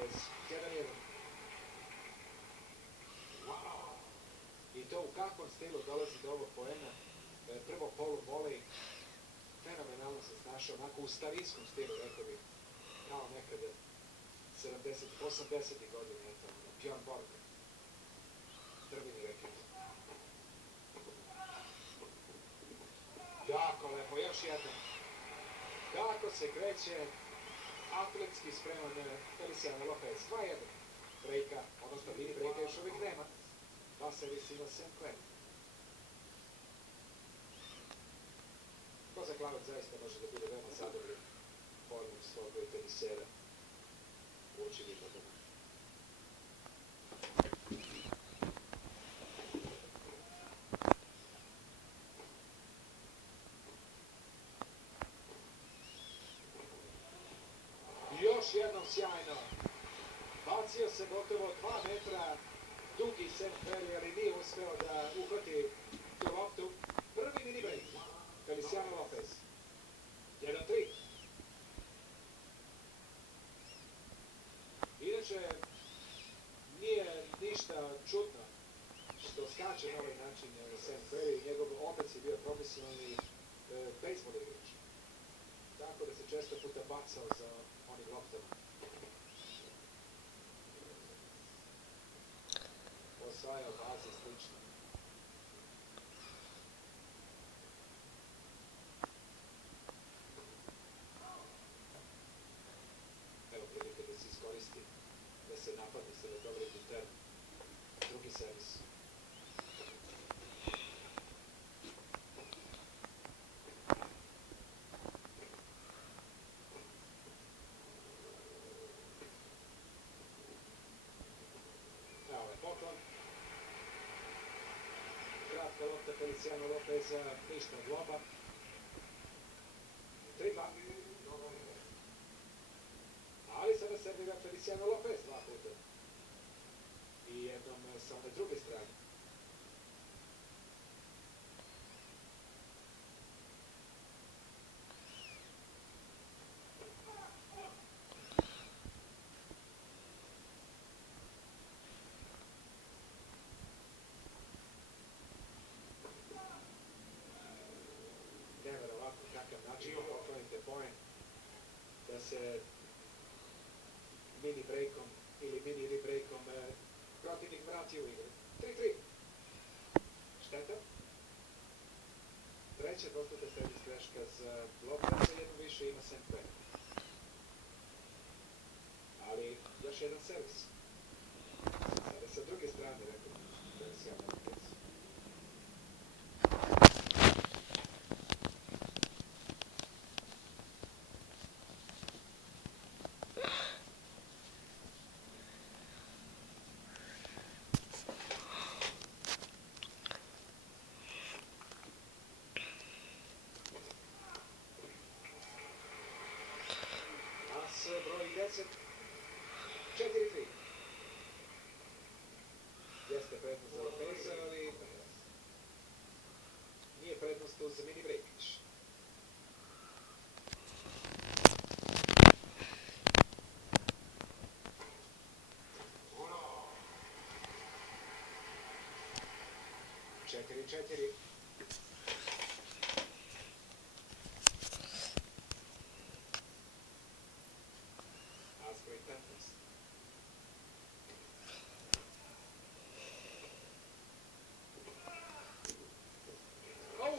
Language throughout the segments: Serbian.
Lopez, 1-1. I to u kakvom stilu dolazi do ovog poena. Prvo polu volej, fenomenalno se snašao, onako u starinskom stilu, rekao bih, kao nekada 70-80 godina, eto, Bjorn Borg, drveni reket. Jako lepo, još jedan. Kako se kreće, atletski spreman Feliciano Lopez, 2-1. Brejka, odnosno mini brejka još uvijek nema. Da se visima Sinclair. Kozak Lavac zaista može da bude veoma zadovoljan formom svog tenisera u očigledno doma. Još jednom sjajno. Bacio se gotovo 2 metra dugi Sinclair, ali nije uspeo da uhvati tu loptu. Prvi mini break. Feliciano Lopez. 1-3. Inače, nije ništa čudno što skače na ovaj način Sinclair i njegov otac je bio profesionalni bejsbol igrač. Tako da se često puta bacao za onim loptama. Osvajao baze slično. Evo prilike da se iskoristi, da se napadne se da dobri puter. Drugi servis. Evo je poklon. Kratka lopta Feliciano Lopeza, ništa od loba. 3-2. Ali sada servira Feliciano Lopez 2 puta. I jednom sa one druge strane. Neverovatno kakav način da poklonite poen, da se mini breakom ili mini rebreakom protivnik vrati u igru. 3-3. Šteta. Treća dvostruka servis greška za Lopeza, jedno više ima Sinclair. Ali još jedan servis. Sada sa druge strane, rekao Feliciano Lopez. Broj 10, 4-3. Jeste prednost za Lopeza, ali nije prednost uz mini break više. Četiri.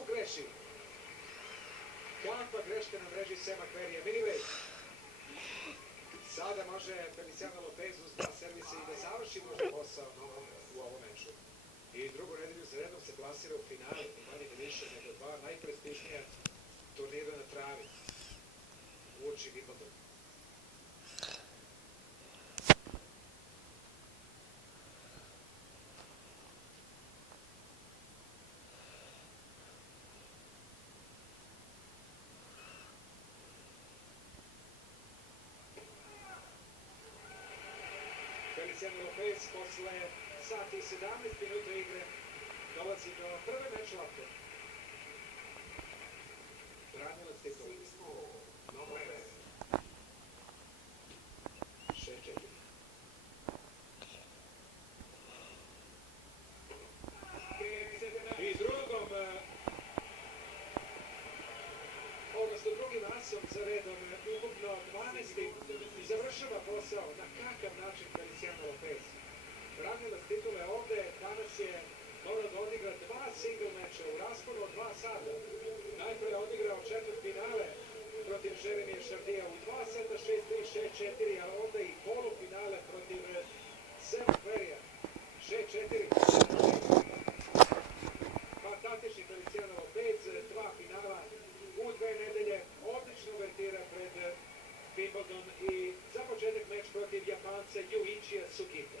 Greši. Kakva greška na mreži Sema Kverija. Mini break. Sada može Feliciano Lopez uz 2 servisa i da završi možda posao u ovom meču. I drugu nedelju za redom se plasira u finale, ni manje ni više nego 2 najprestižnija turnira na travi. Uoči Wimbledon. Feliciano Lopez posle sati i 17 minuta igre dolazi do prve meč lopte. Branilac titula. 6-4. Šardija u 2 seta 6-3, 6-4, a onda i polufinale protiv Sam Querrya 6-4. Fantastični Felicianovo bez 2 finala u 2 nedelje, odlična uvertira pred Wimbledon i za početak meč protiv Japanca Yuichija Sugita.